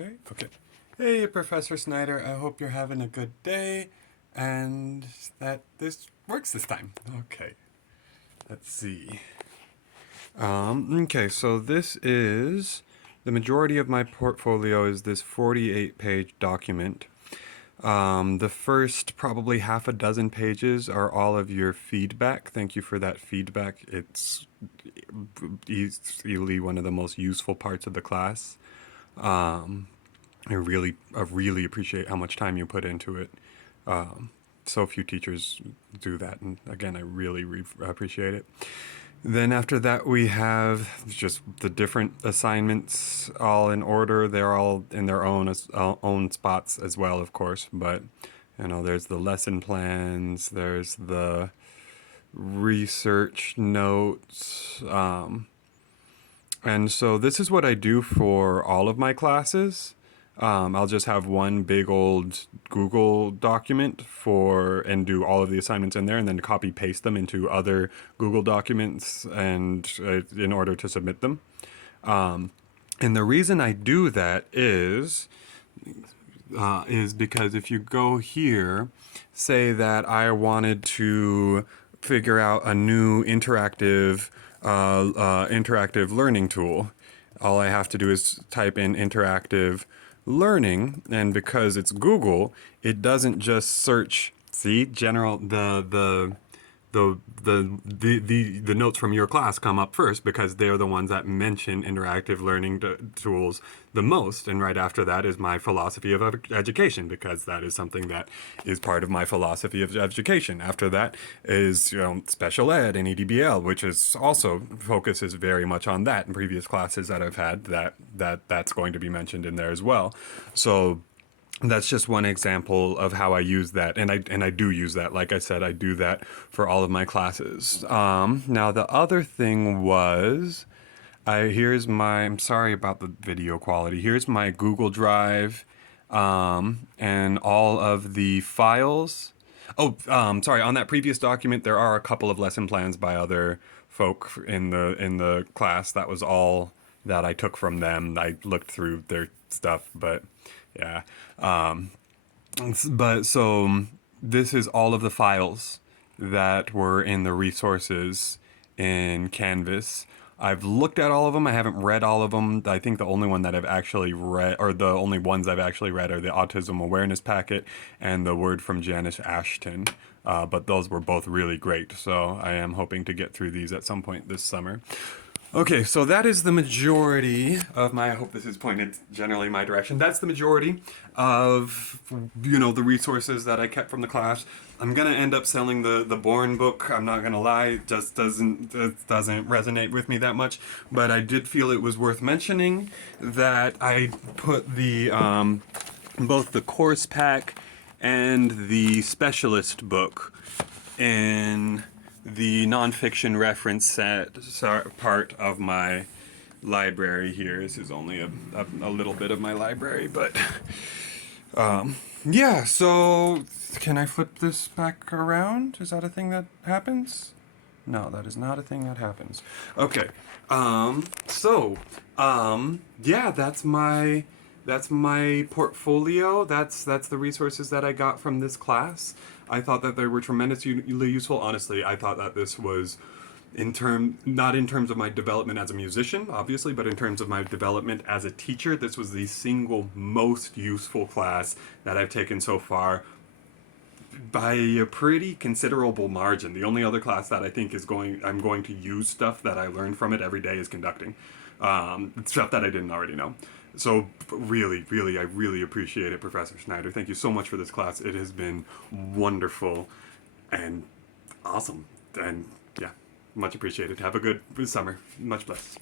Okay. Hey, Professor Snyder, I hope you're having a good day and that this works this time. Okay. Let's see. Okay, so this is the majority of my portfolio is this 48-page document. The first probably half a dozen pages are all of your feedback. Thank you for that feedback. It's easily one of the most useful parts of the class. I really appreciate how much time you put into it. So few teachers do that, and again, I really appreciate it. Then after that, we have just the different assignments all in order. They're all in their own spots as well, of course. But there's the lesson plans. There's the research notes. And so this is what I do for all of my classes. I'll just have one big old Google document and do all of the assignments in there, and then copy paste them into other Google documents and in order to submit them. And the reason I do that is because if you go here, say that I wanted to figure out a new interactive learning tool. All I have to do is type in interactive learning, and because it's Google, it doesn't just search the notes from your class come up first because they're the ones that mention interactive learning tools the most, and right after that is my philosophy of education, because that is something that is part of my philosophy of education. After that is special ed and EDBL, which is also focuses very much on that. In previous classes that I've had, that's going to be mentioned in there as well. So that's just one example of how I use that, and I do use that. Like I said, I do that for all of my classes. Now the other thing was, I'm sorry about the video quality. Here's my Google Drive, and all of the files. Oh, sorry. On that previous document, there are a couple of lesson plans by other folk in the class. That was all that I took from them. I looked through their stuff, but yeah. But so this is all of the files that were in the resources in Canvas. I've looked at all of them. I haven't read all of them. I think the only one that I've actually read, or the only ones I've actually read, are the Autism Awareness Packet and the Word from Janice Ashton. But those were both really great. So I am hoping to get through these at some point this summer. Okay, so that is the majority of I hope this is pointed generally my direction. That's the majority of, the resources that I kept from the class. I'm gonna end up selling the Born book. I'm not gonna lie, it just doesn't resonate with me that much. But I did feel it was worth mentioning that I put the both the course pack and the specialist book in the nonfiction reference set part of my library here. This is only a little bit of my library, but yeah, so can I flip this back around? Is that a thing that happens? No, that is not a thing that happens. Okay, yeah, that's my portfolio. That's the resources that I got from this class. I thought that they were tremendously useful. Honestly, I thought that this was not in terms of my development as a musician, obviously, but in terms of my development as a teacher, this was the single most useful class that I've taken so far by a pretty considerable margin. The only other class that I think I'm going to use stuff that I learned from it every day is conducting. Stuff that I didn't already know. So really, I really appreciate it, Professor Snyder. Thank you so much for this class. It has been wonderful and awesome. And yeah, much appreciated. Have a good summer. Much blessed.